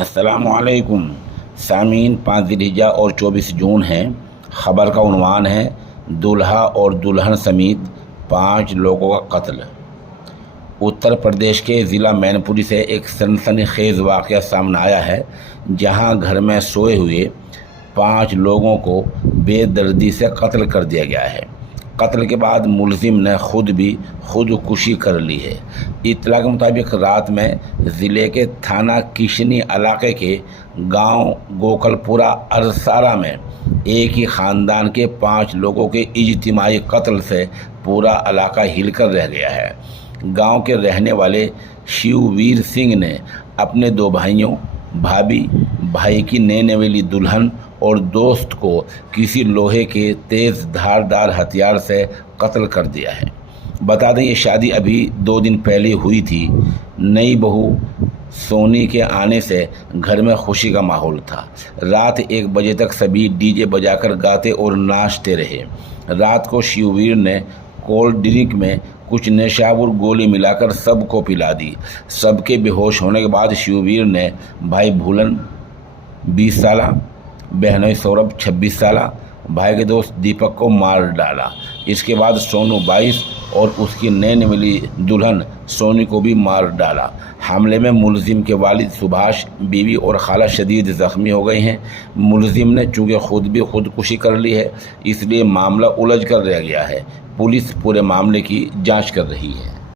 अस्सलामुअलैकुम सामीन। 5 ज़िलहिज्जा और 24 जून है। ख़बर का उन्वान है दूल्हा और दुल्हन समेत 5 लोगों का कत्ल। उत्तर प्रदेश के ज़िला मैनपुरी से एक सनसनीखेज़ वाक़या सामने आया है, जहां घर में सोए हुए 5 लोगों को बेदर्दी से कत्ल कर दिया गया है। कत्ल के बाद मुलजिम ने खुदकुशी कर ली है। इत्तला के मुताबिक रात में ज़िले के थाना किशनी इलाके के गांव गोकलपुरा अरसारा में एक ही ख़ानदान के 5 लोगों के इज्तिमाई कत्ल से पूरा इलाका हिलकर रह गया है। गांव के रहने वाले शिववीर सिंह ने अपने 2 भाइयों, भाभी, भाई की नैने वाली दुल्हन और दोस्त को किसी लोहे के तेज़ धारदार हथियार से कत्ल कर दिया है। बता दें, ये शादी अभी 2 दिन पहले हुई थी। नई बहू सोनी के आने से घर में खुशी का माहौल था। रात 1 बजे तक सभी डीजे बजाकर गाते और नाचते रहे। रात को शिववीर ने कोल्ड ड्रिंक में कुछ नशावर गोली मिलाकर सबको पिला दी। सबके बेहोश होने के बाद शिववीर ने भाई भूलन 20 साल, बहनोई सौरभ 26 साल, भाई के दोस्त दीपक को मार डाला। इसके बाद सोनू 22 और उसकी नैन मिली दुल्हन सोनी को भी मार डाला। हमले में मुलजिम के वालिद सुभाष, बीवी और खाला शदीद ज़ख्मी हो गए हैं। मुलजिम ने चूँकि खुदकुशी कर ली है, इसलिए मामला उलझ कर रह गया है। पुलिस पूरे मामले की जांच कर रही है।